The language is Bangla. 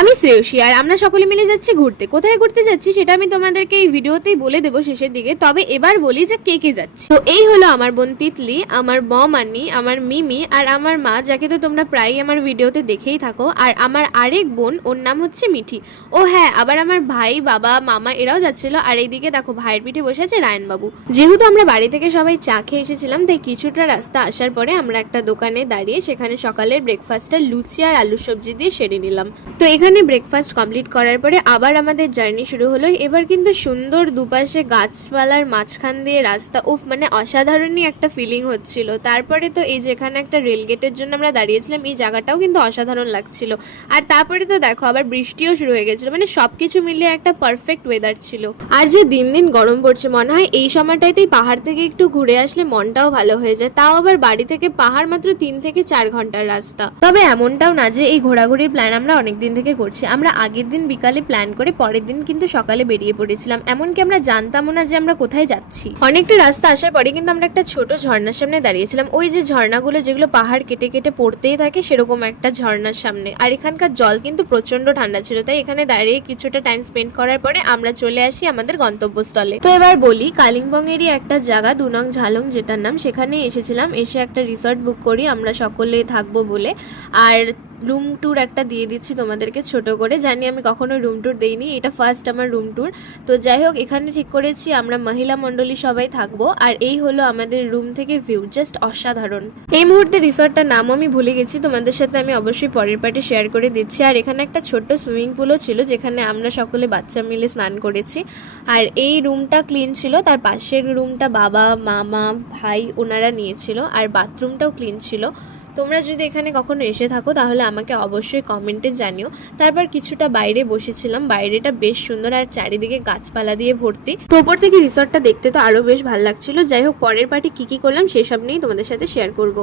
আমি শ্রেয়সী আর আমরা সকলে মিলে যাচ্ছি ঘুরতে। কোথায় ঘুরতে যাচ্ছি সেটা আমি তোমাদেরকে এই ভিডিওতেই বলে দেবো শেষের দিকে। তবে এবার বলি যে কে কে যাচ্ছে। তো এই হলো আমার বোন তিতলি, আমার মানি, আমার মিমি আর আমার মা, যাকে তো তোমরা প্রায়ই আমার ভিডিওতে দেখেই থাকো, আর আমার আরেক বোন, ওর নাম হচ্ছে মিঠি। ও হ্যাঁ, আবার আমার ভাই, বাবা, মামা এরাও যাচ্ছিল। আর এইদিকে দেখো ভাইয়ের পিঠে বসে আছে রায়নবাবু। যেহেতু আমরা বাড়ি থেকে সবাই চা খেয়ে এসেছিলাম, তাই কিছুটা রাস্তা আসার পরে আমরা একটা দোকানে দাঁড়িয়ে সেখানে সকালের ব্রেকফাস্টটা লুচি আর আলু সবজি দিয়ে সেরে নিলাম। তো এখানে ব্রেকফাস্ট কমপ্লিট করার পরে আবার আমাদের জার্নি শুরু হলো। এবার কিন্তু সুন্দর দুপাশে গাছপালার মাঝখান দিয়ে রাস্তা, উফ মানে অসাধারণই একটা ফিলিং হচ্ছিল। তারপরে তো এই যেখানে একটা রেল গেটের জন্য আমরা দাঁড়িয়েছিলাম, এই জায়গাটাও কিন্তু অসাধারণ লাগছিল। আর তারপরে তো দেখো আবার বৃষ্টিও শুরু হয়ে গেছিলো, মানে সবকিছু মিলিয়ে একটা পারফেক্ট ওয়েদার ছিল। আর যে দিন দিন গরম পড়ছে, মনে হয় এই সময়টাতেই পাহাড় থেকে একটু ঘুরে আসলে মনটাও ভালো হয়ে যায়। তাও আবার বাড়ি থেকে পাহাড় মাত্র 3 থেকে 4 ঘন্টার রাস্তা। তবে এমনটাও না যে এই ঘোরাঘুরির প্ল্যান আমরা অনেক দিন থেকে করছি। আমরা আগের দিন বিকালে প্ল্যান করে পরের দিন কিন্তু সকালে বেরিয়ে পড়েছিলাম। এমনকি আমরা জানতামও না যে আমরা কোথায় যাচ্ছি। অনেকটা রাস্তা আসার পরে কিন্তু আমরা একটা ছোট ঝর্ণার সামনে দাঁড়িয়েছিলাম। ওই যে ঝর্ণাগুলো যেগুলো পাহাড় কেটে কেটে পড়তেই থাকে, সেরকম একটা ঝর্ণার সামনে। আর এখানকার জল কিন্তু প্রচন্ড ঠান্ডা ছিল, তাই এখানে দাঁড়িয়ে কিছুটা টাইম স্পেন্ড করার পরে আমরা চলে আসি আমাদের গন্তব্যস্থলে। তো এবার বলি, কালিম্পং এরই একটা জায়গা 2 নং ঝালং যেটার নাম, সেখানে এসেছিলাম। এসে একটা রিসর্ট বুক করি আমরা সকলে থাকবো বলে। আর রুম ট্যুর একটা দিয়ে দিচ্ছি তোমাদেরকে ছোট করে। জানি আমি কখনো রুম ট্যুর দেইনি, এটা ফার্স্ট আমার রুম ট্যুর। তো যাই হোক, এখানে ঠিক করেছি আমরা মহিলা মণ্ডলী সবাই থাকবো। আর এই হলো আমাদের রুম থেকে ভিউ, জাস্ট অসাধারণ। এই মুহূর্তে রিসর্টটার নামও আমি ভুলে গেছি, তোমাদের সাথে আমি অবশ্যই পরের পার্টে শেয়ার করে দিচ্ছি। আর এখানে একটা ছোট্ট সুইমিং পুলও ছিল, যেখানে আমরা সকলে বাচ্চা মিলে স্নান করেছি। আর এই রুমটা ক্লিন ছিল, তার পাশের রুমটা বাবা, মামা, ভাই ওনারা নিয়েছিল। আর বাথরুমটাও ক্লিন ছিল। তোমরা যদি এখানে কখনো এসে থাকো তাহলে আমাকে অবশ্যই কমেন্টে জানিও। তারপর কিছুটা বাইরে বসেছিলাম, বাইরেটা বেশ সুন্দর আর চারিদিকে গাছপালা দিয়ে ভর্তি। তো ওপর থেকে রিসর্টটা দেখতে তো আরো বেশ ভালো লাগছিল। যাই হোক, পরের পার্টি কি করলাম সেসব নিয়েই তোমাদের সাথে শেয়ার করব।